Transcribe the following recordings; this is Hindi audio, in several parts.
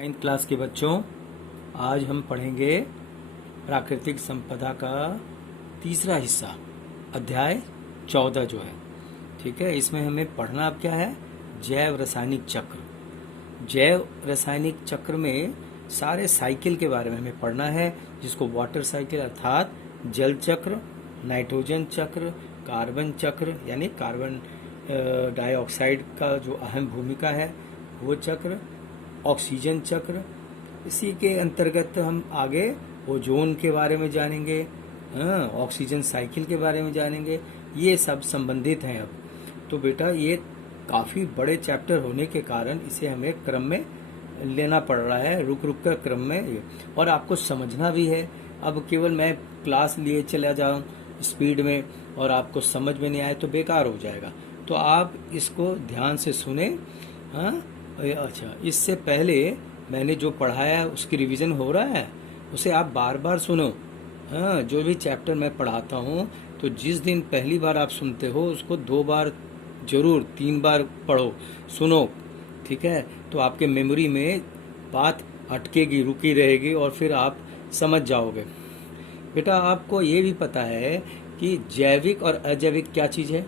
9th क्लास के बच्चों, आज हम पढ़ेंगे प्राकृतिक संपदा का तीसरा हिस्सा, अध्याय 14 जो है। ठीक है, इसमें हमें पढ़ना अब क्या है? जैव रासायनिक चक्र। जैव रासायनिक चक्र में सारे साइकिल के बारे में हमें पढ़ना है, जिसको वाटर साइकिल अर्थात जल चक्र, नाइट्रोजन चक्र, कार्बन चक्र यानी कार्बन डाइऑक्साइड का जो अहम भूमिका है वो चक्र, ऑक्सीजन चक्र। इसी के अंतर्गत हम आगे ओजोन के बारे में जानेंगे, ऑक्सीजन साइकिल के बारे में जानेंगे। ये सब संबंधित हैं। अब तो बेटा ये काफ़ी बड़े चैप्टर होने के कारण इसे हमें क्रम में लेना पड़ रहा है, रुक रुक कर क्रम में, और आपको समझना भी है। अब केवल मैं क्लास लिए चला जाऊँ स्पीड में और आपको समझ में नहीं आए तो बेकार हो जाएगा। तो आप इसको ध्यान से सुने। अच्छा, इससे पहले मैंने जो पढ़ाया उसकी रिवीजन हो रहा है, उसे आप बार बार सुनो। जो भी चैप्टर मैं पढ़ाता हूँ तो जिस दिन पहली बार आप सुनते हो उसको 2 बार जरूर 3 बार पढ़ो, सुनो। ठीक है, तो आपके मेमोरी में बात अटकेगी, रुकी रहेगी और फिर आप समझ जाओगे। बेटा आपको ये भी पता है कि जैविक और अजैविक क्या चीज़ है?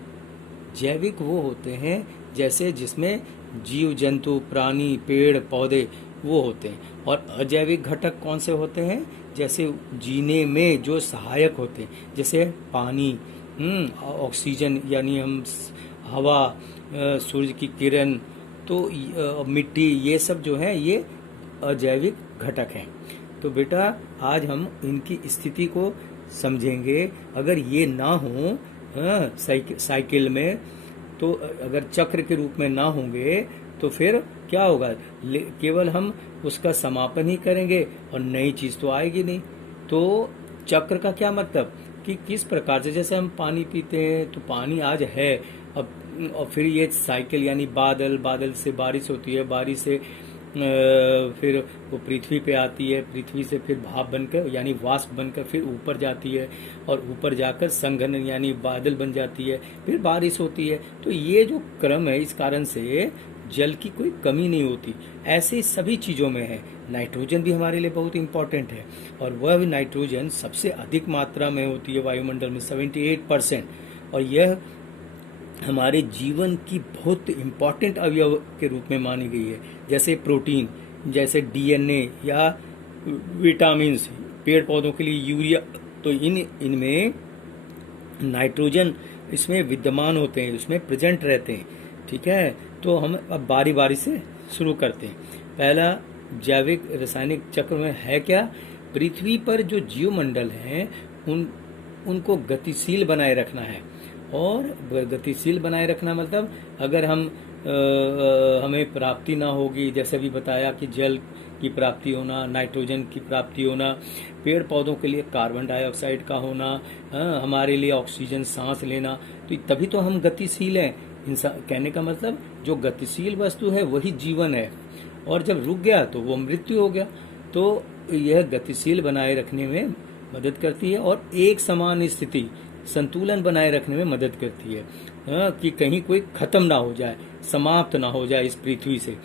जैविक वो होते हैं जैसे जिसमें जीव जंतु, प्राणी, पेड़ पौधे वो होते हैं, और अजैविक घटक कौन से होते हैं? जैसे जीने में जो सहायक होते हैं, जैसे पानी, ऑक्सीजन यानी हम हवा, सूर्य की किरण, तो मिट्टी, ये सब जो है ये अजैविक घटक हैं। तो बेटा आज हम इनकी स्थिति को समझेंगे। अगर ये ना हो साइकिल में, तो अगर चक्र के रूप में ना होंगे तो फिर क्या होगा? केवल हम उसका समापन ही करेंगे और नई चीज तो आएगी नहीं। तो चक्र का क्या मतलब कि किस प्रकार से, जैसे हम पानी पीते हैं तो पानी आज है, अब और फिर ये साइकिल यानी बादल, बादल से बारिश होती है, बारिश से फिर वो पृथ्वी पे आती है, पृथ्वी से फिर भाप बनकर यानी वाष्प बनकर फिर ऊपर जाती है, और ऊपर जाकर संघनन यानी बादल बन जाती है, फिर बारिश होती है। तो ये जो क्रम है, इस कारण से जल की कोई कमी नहीं होती। ऐसे सभी चीज़ों में है। नाइट्रोजन भी हमारे लिए बहुत इंपॉर्टेंट है, और वह भी नाइट्रोजन सबसे अधिक मात्रा में होती है वायुमंडल में, 78%। और यह हमारे जीवन की बहुत इम्पॉर्टेंट अवयव के रूप में मानी गई है, जैसे प्रोटीन, जैसे डीएनए या विटामिन्स, पेड़ पौधों के लिए यूरिया। तो इनमें नाइट्रोजन इसमें विद्यमान होते हैं, उसमें प्रेजेंट रहते हैं। ठीक है, तो हम अब बारी बारी से शुरू करते हैं। पहला जैविक रासायनिक चक्र में है क्या? पृथ्वी पर जो जीवमंडल हैं उनको गतिशील बनाए रखना है। और गतिशील बनाए रखना मतलब अगर हमें प्राप्ति ना होगी, जैसे अभी बताया कि जल की प्राप्ति होना, नाइट्रोजन की प्राप्ति होना, पेड़ पौधों के लिए कार्बन डाइऑक्साइड का होना, हमारे लिए ऑक्सीजन सांस लेना, तो तभी तो हम गतिशील हैं। इंसान कहने का मतलब जो गतिशील वस्तु है वही जीवन है, और जब रुक गया तो वो मृत्यु हो गया। तो यह गतिशील बनाए रखने में मदद करती है, और एक समान स्थिति, संतुलन बनाए रखने में मदद करती है, कि कहीं कोई खत्म ना हो जाए, समाप्त ना हो जाए इस पृथ्वी से।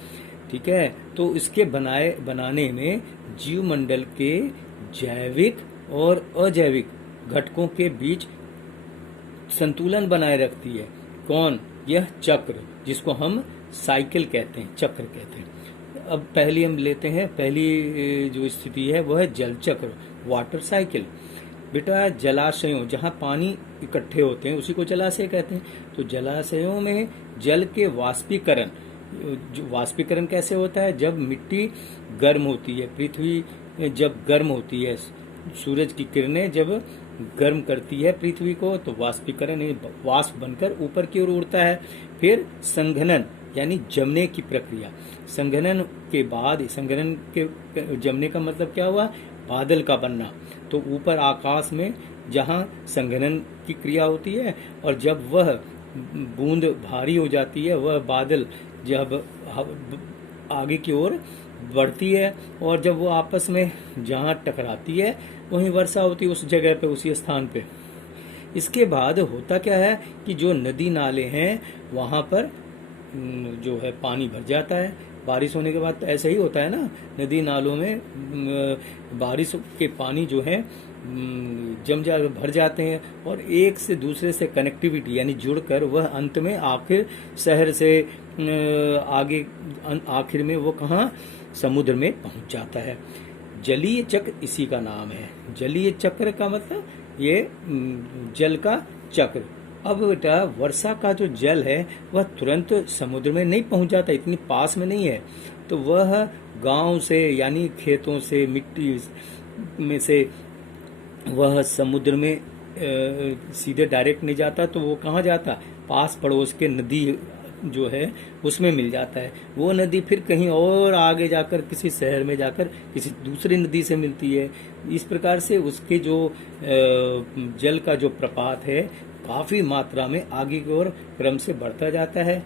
ठीक है, तो इसके बनाने में जीवमंडल के जैविक और अजैविक घटकों के बीच संतुलन बनाए रखती है। कौन? यह चक्र, जिसको हम साइकिल कहते हैं, चक्र कहते हैं। अब पहली हम लेते हैं, पहली जो स्थिति है वह है जल चक्र, वाटर साइकिल। बेटा जलाशयों, जहाँ पानी इकट्ठे होते हैं उसी को जलाशय कहते हैं। तो जलाशयों में जल के वाष्पीकरण, वाष्पीकरण कैसे होता है? जब मिट्टी गर्म होती है, पृथ्वी जब गर्म होती है, सूरज की किरणें जब गर्म करती है पृथ्वी को, तो वाष्पीकरण वाष्प बनकर ऊपर की ओर उड़ता है। फिर संघनन यानी जमने की प्रक्रिया। संघनन के बाद, संघनन के जमने का मतलब क्या हुआ? बादल का बनना। तो ऊपर आकाश में जहाँ संघनन की क्रिया होती है, और जब वह बूंद भारी हो जाती है, वह बादल जब आगे की ओर बढ़ती है, और जब वो आपस में जहाँ टकराती है वहीं वर्षा होती है, उस जगह पे, उसी स्थान पे। इसके बाद होता क्या है कि जो नदी नाले हैं वहाँ पर जो है पानी भर जाता है, बारिश होने के बाद तो ऐसा ही होता है ना, नदी नालों में बारिश के पानी जो है जम जा भर जाते हैं और एक से दूसरे से कनेक्टिविटी यानी जुड़कर वह अंत में आखिर शहर से आगे आखिर में वो कहाँ, समुद्र में पहुंच जाता है। जलीय चक्र इसी का नाम है। जलीय चक्र का मतलब ये जल का चक्र। अब बेटा वर्षा का जो जल है वह तुरंत समुद्र में नहीं पहुंच जाता, इतनी पास में नहीं है, तो वह गांव से यानी खेतों से मिट्टी में से वह समुद्र में सीधे डायरेक्ट नहीं जाता, तो वो कहाँ जाता, पास पड़ोस के नदी जो है उसमें मिल जाता है। वो नदी फिर कहीं और आगे जाकर किसी शहर में जाकर किसी दूसरी नदी से मिलती है। इस प्रकार से उसके जो जल का जो प्रपात है काफी मात्रा में आगे की ओर क्रम से बढ़ता जाता है।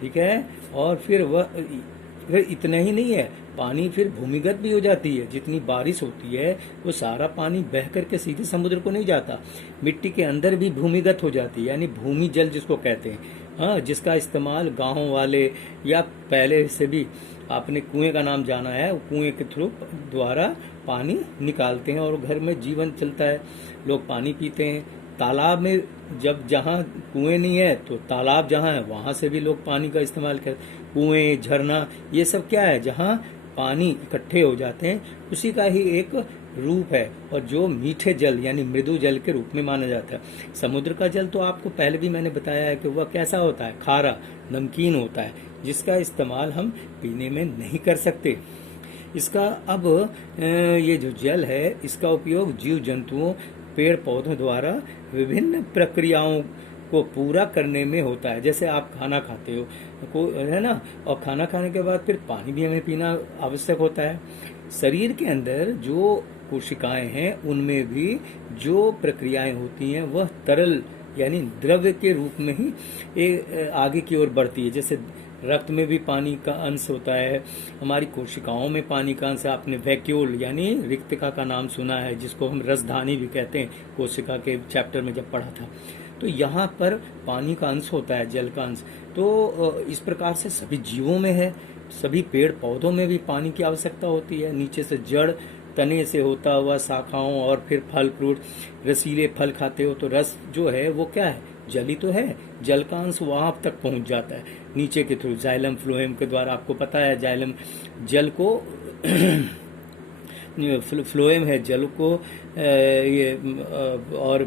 ठीक है, और फिर इतना ही नहीं है, पानी फिर भूमिगत भी हो जाती है। जितनी बारिश होती है वो सारा पानी बह करके सीधे समुद्र को नहीं जाता, मिट्टी के अंदर भी भूमिगत हो जाती है, यानी भूमि जल जिसको कहते हैं। हाँ, जिसका इस्तेमाल गांव वाले या पहले से भी आपने कुएं का नाम जाना है, कुएं के थ्रू द्वारा पानी निकालते हैं और घर में जीवन चलता है, लोग पानी पीते हैं। तालाब में जब जहाँ कुएं नहीं है तो तालाब जहाँ है वहां से भी लोग पानी का इस्तेमाल करते हैं। कुएं, झरना, ये सब क्या है, जहाँ पानी इकट्ठे हो जाते हैं, उसी का ही एक रूप है और जो मीठे जल यानी मृदु जल के रूप में माना जाता है। समुद्र का जल तो आपको पहले भी मैंने बताया है कि वह कैसा होता है, खारा नमकीन होता है, जिसका इस्तेमाल हम पीने में नहीं कर सकते। इसका अब ये जो जल है इसका उपयोग जीव जंतुओं, पेड़ पौधों द्वारा विभिन्न प्रक्रियाओं को पूरा करने में होता है। जैसे आप खाना खाते हो है ना, और खाना खाने के बाद फिर पानी भी हमें पीना आवश्यक होता है। शरीर के अंदर जो कोशिकाएं हैं उनमें भी जो प्रक्रियाएं होती हैं वह तरल यानी द्रव्य के रूप में ही आगे की ओर बढ़ती है। जैसे रक्त में भी पानी का अंश होता है, हमारी कोशिकाओं में पानी का अंश। आपने वैक्यूल यानी रिक्तिका का नाम सुना है, जिसको हम रसधानी भी कहते हैं, कोशिका के चैप्टर में जब पढ़ा था। तो यहाँ पर पानी का अंश होता है, जल का अंश। तो इस प्रकार से सभी जीवों में है, सभी पेड़ पौधों में भी पानी की आवश्यकता होती है। नीचे से जड़, तने से होता हुआ शाखाओं और फिर फल फ्रूट, रसीले फल खाते हो तो रस जो है वो क्या है, जल ही तो है। जल का अंश वहां तक पहुंच जाता है नीचे के थ्रू, जाइलम फ्लोएम के द्वारा। आपको पता है जाइलम जल को फ्लोएम है जल को ये और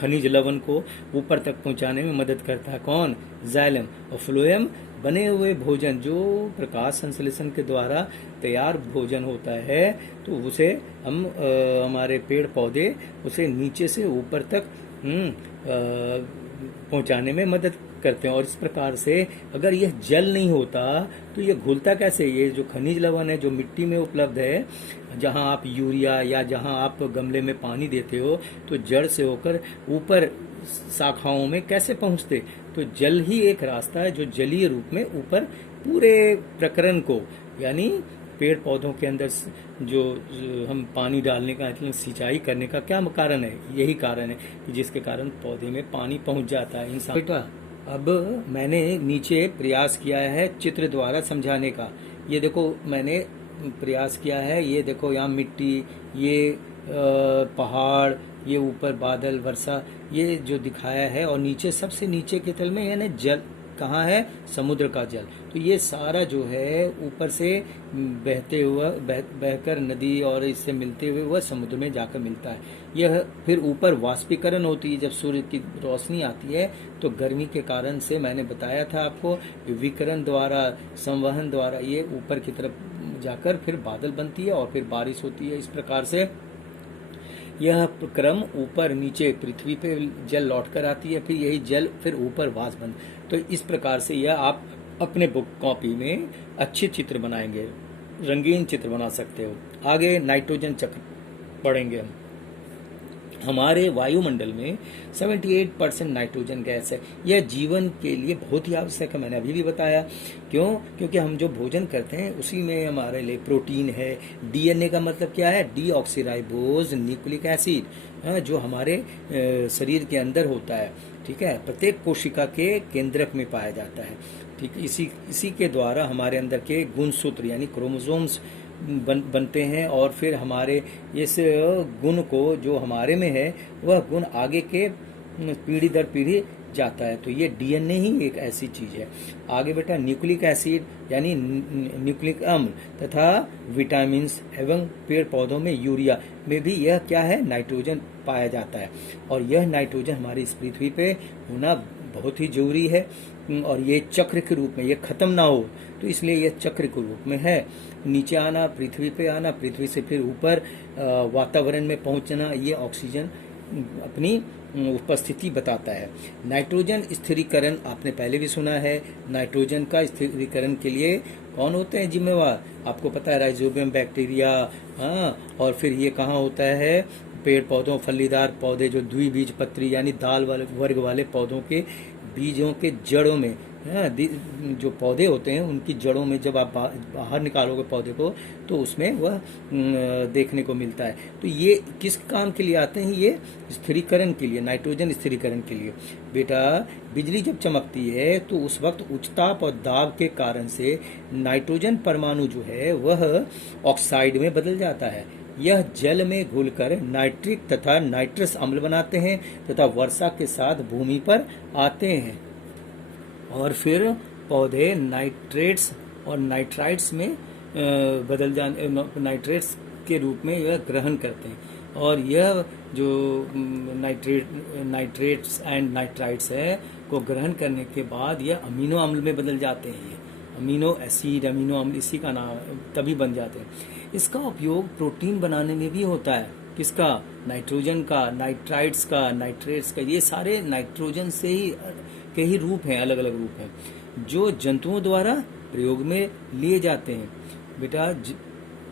खनिज लवण को ऊपर तक पहुंचाने में मदद करता है। कौन, जाइलम। और फ्लोएम बने हुए भोजन जो प्रकाश संश्लेषण के द्वारा तैयार भोजन होता है, तो उसे हम हमारे पेड़ पौधे उसे नीचे से ऊपर तक पहुंचाने में मदद करते हैं। और इस प्रकार से अगर यह जल नहीं होता तो यह घुलता कैसे। ये जो खनिज लवण है जो मिट्टी में उपलब्ध है, जहां आप यूरिया या जहां आप गमले में पानी देते हो, तो जड़ से होकर ऊपर शाखाओं में कैसे पहुंचते। तो जल ही एक रास्ता है जो जलीय रूप में ऊपर पूरे प्रकरण को, यानी पेड़ पौधों के अंदर जो हम पानी डालने का, सिंचाई करने का क्या कारण है, यही कारण है कि जिसके कारण पौधे में पानी पहुंच जाता है। इंसान बेटा, अब मैंने नीचे प्रयास किया है चित्र द्वारा समझाने का। ये देखो मैंने प्रयास किया है, ये देखो यहाँ मिट्टी, ये पहाड़, ये ऊपर बादल, वर्षा, ये जो दिखाया है, और नीचे सबसे नीचे के तल में यानी जल कहाँ है, समुद्र का जल। तो ये सारा जो है ऊपर से बहते हुआ बहकर नदी और इससे मिलते हुए वह समुद्र में जाकर मिलता है। यह फिर ऊपर वाष्पीकरण होती है, जब सूर्य की रोशनी आती है तो गर्मी के कारण से, मैंने बताया था आपको, विकिरण द्वारा, संवहन द्वारा ये ऊपर की तरफ जाकर फिर बादल बनती है और फिर बारिश होती है। इस प्रकार से यह क्रम ऊपर नीचे पृथ्वी पे जल लौट कर आती है, फिर यही जल फिर ऊपर वाष्प बन। तो इस प्रकार से यह आप अपने बुक कॉपी में अच्छे चित्र बनाएंगे, रंगीन चित्र बना सकते हो। आगे नाइट्रोजन चक्र पढ़ेंगे हम। हमारे वायुमंडल में 78% नाइट्रोजन गैस है। यह जीवन के लिए बहुत ही आवश्यक है, मैंने अभी भी बताया। क्यों? क्योंकि हम जो भोजन करते हैं उसी में हमारे लिए प्रोटीन है। डीएनए का मतलब क्या है? डीऑक्सीराइबोज न्यूक्लिक एसिड, जो हमारे शरीर के अंदर होता है। ठीक है, प्रत्येक कोशिका के केंद्रक में पाया जाता है। ठीक, इसी के द्वारा हमारे अंदर के गुणसूत्र यानी क्रोमोसोम्स बनते हैं, और फिर हमारे इस गुण को जो हमारे में है वह गुण आगे के पीढ़ी दर पीढ़ी जाता है। तो ये डीएनए ही एक ऐसी चीज है। आगे बेटा, न्यूक्लिक एसिड यानी न्यूक्लिक अम्ल तथा विटामिन एवं पेड़ पौधों में यूरिया में भी यह क्या है? नाइट्रोजन पाया जाता है। और यह नाइट्रोजन हमारी इस पृथ्वी पे होना बहुत ही जरूरी है, और ये चक्र के रूप में, ये खत्म ना हो, तो इसलिए यह चक्र के रूप में है। नीचे आना, पृथ्वी पे आना, पृथ्वी से फिर ऊपर वातावरण में पहुंचना, ये ऑक्सीजन अपनी उपस्थिति बताता है। नाइट्रोजन स्थिरीकरण आपने पहले भी सुना है। नाइट्रोजन का स्थिरीकरण के लिए कौन होते हैं जिम्मेवार? आपको पता है, राइजोबियम बैक्टीरिया। हाँ, और फिर ये कहाँ होता है? पेड़ पौधों, फलीदार पौधे जो द्विबीजपत्री यानी दाल वाले वर्ग वाले पौधों के बीजों के जड़ों में, जो पौधे होते हैं उनकी जड़ों में जब आप बाहर निकालोगे पौधे को, तो उसमें वह देखने को मिलता है। तो ये किस काम के लिए आते हैं? ये स्थिरीकरण के लिए, नाइट्रोजन स्थिरीकरण के लिए। बेटा, बिजली जब चमकती है तो उस वक्त उच्च ताप और दाब के कारण से नाइट्रोजन परमाणु जो है वह ऑक्साइड में बदल जाता है। यह जल में घुलकर नाइट्रिक तथा नाइट्रस अम्ल बनाते हैं तथा वर्षा के साथ भूमि पर आते हैं, और फिर पौधे नाइट्रेट्स और नाइट्राइट्स में बदल जाने, नाइट्रेट्स के रूप में यह ग्रहण करते हैं। और यह जो नाइट्रेट्स एंड नाइट्राइट्स है को ग्रहण करने के बाद यह अमीनो अम्ल में बदल जाते हैं। अमीनो एसिड, अमीनो अम्ल इसी का नाम, तभी बन जाते हैं। इसका उपयोग प्रोटीन बनाने में भी होता है। किसका? नाइट्रोजन का, नाइट्राइट्स का, नाइट्रेट्स का। ये सारे नाइट्रोजन से ही के ही रूप हैं, अलग अलग रूप हैं, जो जंतुओं द्वारा प्रयोग में लिए जाते हैं। बेटा,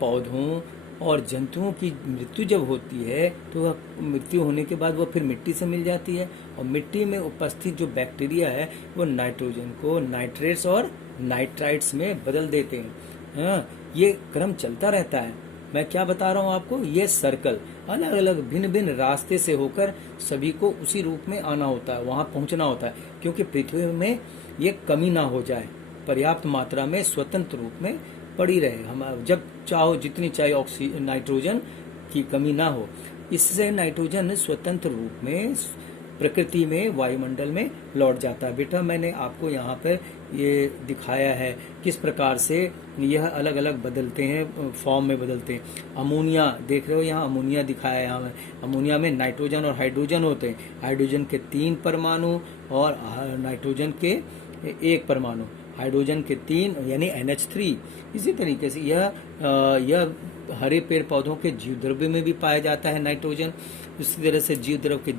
पौधों और जंतुओं की मृत्यु जब होती है तो वह मृत्यु होने के बाद वह फिर मिट्टी से मिल जाती है, और मिट्टी में उपस्थित जो बैक्टीरिया है वो नाइट्रोजन को नाइट्रेट्स और नाइट्राइट्स में बदल देते हैं। हाँ, ये क्रम चलता रहता है। मैं क्या बता रहा हूँ आपको? ये सर्कल अलग अलग भिन्न भिन्न रास्ते से होकर सभी को उसी रूप में आना होता है, वहां पहुंचना होता है, क्योंकि पृथ्वी में ये कमी ना हो जाए, पर्याप्त मात्रा में स्वतंत्र रूप में पड़ी रहे। हम जब चाहो जितनी चाहे नाइट्रोजन की कमी ना हो। इससे नाइट्रोजन स्वतंत्र रूप में प्रकृति में, वायुमंडल में लौट जाता है। बेटा, मैंने आपको यहाँ पर ये दिखाया है किस प्रकार से यह अलग अलग बदलते हैं, फॉर्म में बदलते हैं। अमोनिया देख रहे हो, यहाँ अमोनिया दिखाया है यहाँ। अमोनिया में नाइट्रोजन और हाइड्रोजन होते हैं। हाइड्रोजन के 3 परमाणु और नाइट्रोजन के 1 परमाणु। हाइड्रोजन के 3 यानी NH3। इसी तरीके से यह हरे पेड़ पौधों के जीव द्रव्य में भी पाया जाता है नाइट्रोजन। इसी तरह से जीव द्रव्य के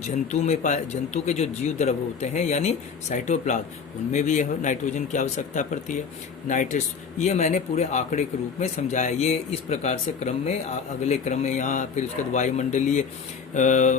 जंतु के जो जीव द्रव्य होते हैं यानी साइटोप्लाज्म, उनमें भी यह नाइट्रोजन की आवश्यकता पड़ती है। नाइट्रस, ये मैंने पूरे आंकड़े के रूप में समझाया। ये इस प्रकार से क्रम में, अगले क्रम में यहाँ, फिर उसके बाद वायुमंडलीय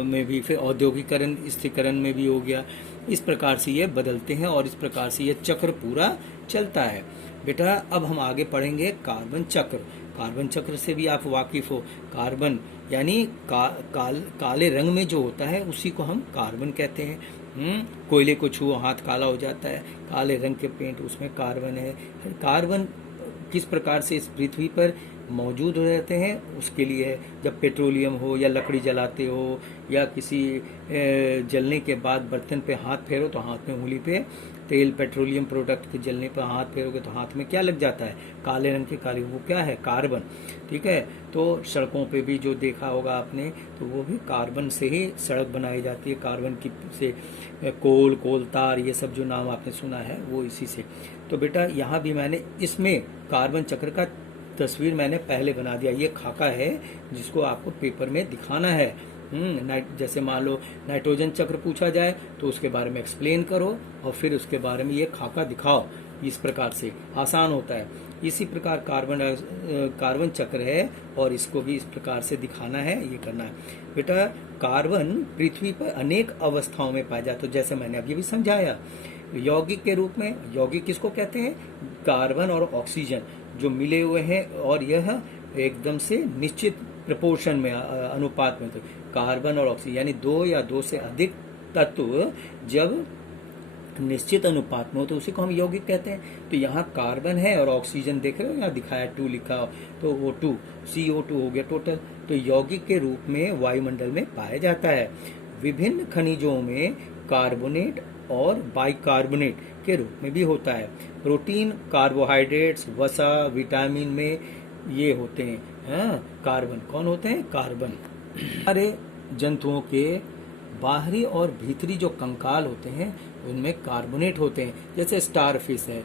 में भी, फिर औद्योगिकरण स्थिरीकरण में भी हो गया। इस प्रकार से ये बदलते हैं और इस प्रकार से ये चक्र पूरा चलता है। बेटा, अब हम आगे पढ़ेंगे कार्बन चक्र। कार्बन चक्र से भी आप वाकिफ हो। कार्बन यानी काले रंग में जो होता है उसी को हम कार्बन कहते हैं। कोयले को छुओ हाथ काला हो जाता है, काले रंग के पेंट, उसमें कार्बन है। कार्बन किस प्रकार से इस पृथ्वी पर मौजूद रहते हैं उसके लिए है। जब पेट्रोलियम हो या लकड़ी जलाते हो या किसी जलने के बाद बर्तन पे हाथ फेरो तो हाथ में उंगली पे तेल, पेट्रोलियम प्रोडक्ट के जलने पर हाथ फेरोगे तो हाथ में क्या लग जाता है? काले रंग के काले, वो क्या है? कार्बन। ठीक है, तो सड़कों पे भी जो देखा होगा आपने, तो वो भी कार्बन से ही सड़क बनाई जाती है। कार्बन की से कोल तार, ये सब जो नाम आपने सुना है वो इसी से। तो बेटा, यहाँ भी मैंने इसमें कार्बन चक्र का तस्वीर मैंने पहले बना दिया। ये खाका है जिसको आपको पेपर में दिखाना है। जैसे मान लो नाइट्रोजन चक्र पूछा जाए तो उसके बारे में एक्सप्लेन करो और फिर उसके बारे में ये खाका दिखाओ। इस प्रकार से आसान होता है। इसी प्रकार कार्बन चक्र है और इसको भी इस प्रकार से दिखाना है, ये करना है। बेटा कार्बन पृथ्वी पर अनेक अवस्थाओं में पाया जाता है, जैसे मैंने अभी भी समझाया। यौगिक के रूप में, यौगिक किसको कहते हैं? कार्बन और ऑक्सीजन जो मिले हुए हैं और यह एकदम से निश्चित प्रपोर्शन में, अनुपात में, तो कार्बन और ऑक्सीजन यानी 2 या 2 से अधिक तत्व जब निश्चित अनुपात में हो तो उसी को हम यौगिक कहते हैं। तो यहाँ कार्बन है और ऑक्सीजन देख रहे हो, यहाँ दिखाया 2 लिखा हो, तो O2 CO2 हो गया टोटल। तो यौगिक के रूप में वायुमंडल में पाया जाता है। विभिन्न खनिजों में कार्बोनेट और बाइकार्बोनेट के रूप में भी होता है। प्रोटीन, कार्बोहाइड्रेट्स, वसा, विटामिन में ये होते हैं। हाँ, कार्बन कौन होते हैं? कार्बन। सारे जंतुओं के बाहरी और भीतरी जो कंकाल होते हैं उनमें कार्बोनेट होते हैं, जैसे स्टार फिश है,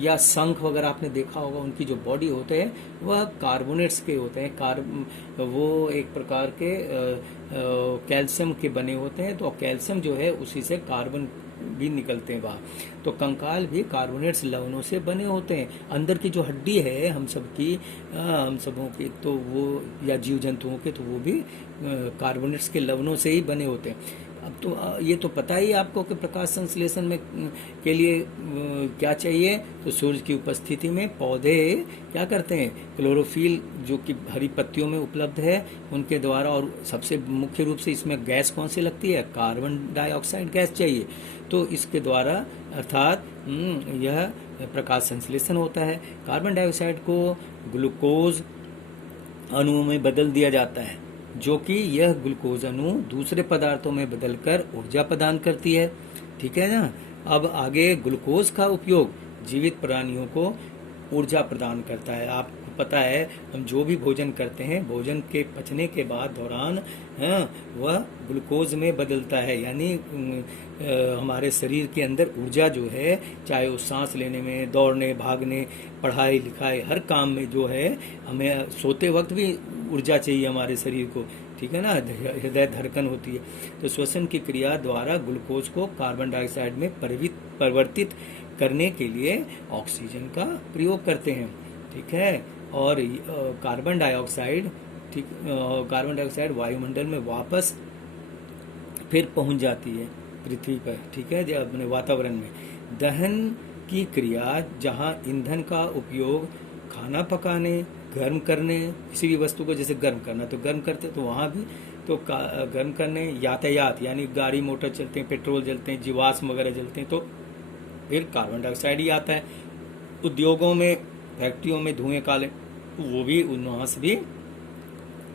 या शंख वगैरह आपने देखा होगा, उनकी जो बॉडी होते हैं वह कार्बोनेट्स के होते हैं। वो एक प्रकार के कैल्शियम के बने होते हैं, तो कैल्शियम जो है उसी से कार्बन भी निकलते हैं बाहर। तो कंकाल भी कार्बोनेट्स लवणों से बने होते हैं। अंदर की जो हड्डी है हम सबों की, तो वो या जीव जंतुओं के, तो वो भी कार्बोनेट्स के लवणों से ही बने होते हैं। अब तो ये तो पता ही आपको कि प्रकाश संश्लेषण में के लिए क्या चाहिए? तो सूर्य की उपस्थिति में पौधे क्या करते हैं? क्लोरोफिल जो कि हरी पत्तियों में उपलब्ध है उनके द्वारा, और सबसे मुख्य रूप से इसमें गैस कौन सी लगती है? कार्बन डाइऑक्साइड गैस चाहिए। तो इसके द्वारा अर्थात यह प्रकाश संश्लेषण होता है। कार्बन डाइऑक्साइड को ग्लूकोज अणुओं में बदल दिया जाता है, जो कि यह ग्लूकोज अणु दूसरे पदार्थों में बदलकर ऊर्जा प्रदान करती है। ठीक है ना? अब आगे ग्लूकोज का उपयोग जीवित प्राणियों को ऊर्जा प्रदान करता है। आपको पता है हम जो भी भोजन करते हैं, भोजन के पचने के बाद दौरान वह ग्लूकोज में बदलता है, यानी हमारे शरीर के अंदर ऊर्जा जो है, चाहे वो सांस लेने में, दौड़ने, भागने, पढ़ाई लिखाई, हर काम में जो है, हमें सोते वक्त भी ऊर्जा चाहिए हमारे शरीर को। ठीक है ना? हृदय धड़कन होती है। तो श्वसन की क्रिया द्वारा ग्लूकोज को कार्बन डाइऑक्साइड में परिवर्तित करने के लिए ऑक्सीजन का प्रयोग करते हैं। ठीक है? और कार्बन डाइऑक्साइड वायुमंडल में वापस फिर पहुंच जाती है पृथ्वी पर। ठीक है? जब अपने वातावरण में दहन की क्रिया, जहां ईंधन का उपयोग खाना पकाने, गर्म करने, किसी भी वस्तु को जैसे गर्म करना, तो गर्म करते तो वहां भी तो गर्म करने, यातायात यानी गाड़ी मोटर चलते हैं, पेट्रोल जलते हैं, जीवाश्म वगैरह जलते हैं, तो फिर कार्बन डाइऑक्साइड ही आता है। उद्योगों में, फैक्ट्रियों में धुएं काले, वो भी वहां से भी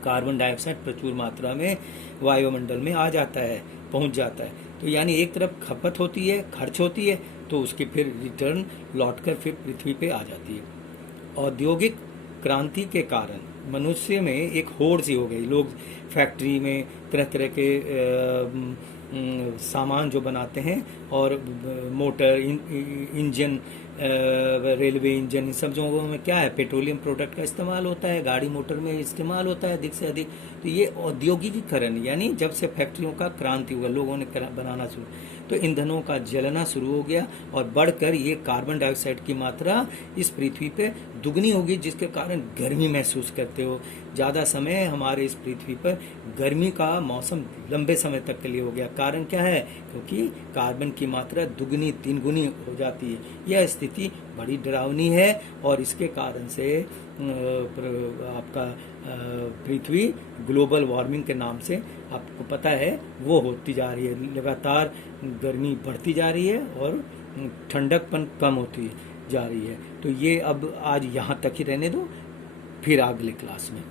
कार्बन डाइऑक्साइड प्रचुर मात्रा में वायुमंडल में आ जाता है, पहुंच जाता है। तो यानी एक तरफ खपत होती है, खर्च होती है, तो उसकी फिर रिटर्न लौटकर फिर पृथ्वी पे आ जाती है। औद्योगिक क्रांति के कारण मनुष्य में एक होड़ सी हो गई। लोग फैक्ट्री में तरह तरह के सामान जो बनाते हैं, और मोटर, इंजन, रेलवे इंजन, इन सब जगहों में क्या है? पेट्रोलियम प्रोडक्ट का इस्तेमाल होता है, गाड़ी मोटर में इस्तेमाल होता है अधिक से अधिक। तो ये औद्योगिकीकरण, यानी जब से फैक्ट्रियों का क्रांति हुआ, लोगों ने बनाना शुरू, तो ईंधनों का जलना शुरू हो गया, और बढ़कर ये कार्बन डाइऑक्साइड की मात्रा इस पृथ्वी पे दुगनी होगी, जिसके कारण गर्मी महसूस करते हो। ज़्यादा समय हमारे इस पृथ्वी पर गर्मी का मौसम लंबे समय तक के लिए हो गया। कारण क्या है? क्योंकि कार्बन की मात्रा दुगनी, 3 गुनी हो जाती है। यह स्थिति बड़ी डरावनी है, और इसके कारण से आपका पृथ्वी ग्लोबल वार्मिंग के नाम से आपको पता है वो होती जा रही है। लगातार गर्मी बढ़ती जा रही है और ठंडकपन कम होती जा रही है। तो ये अब आज यहाँ तक ही रहने दो, फिर अगले क्लास में।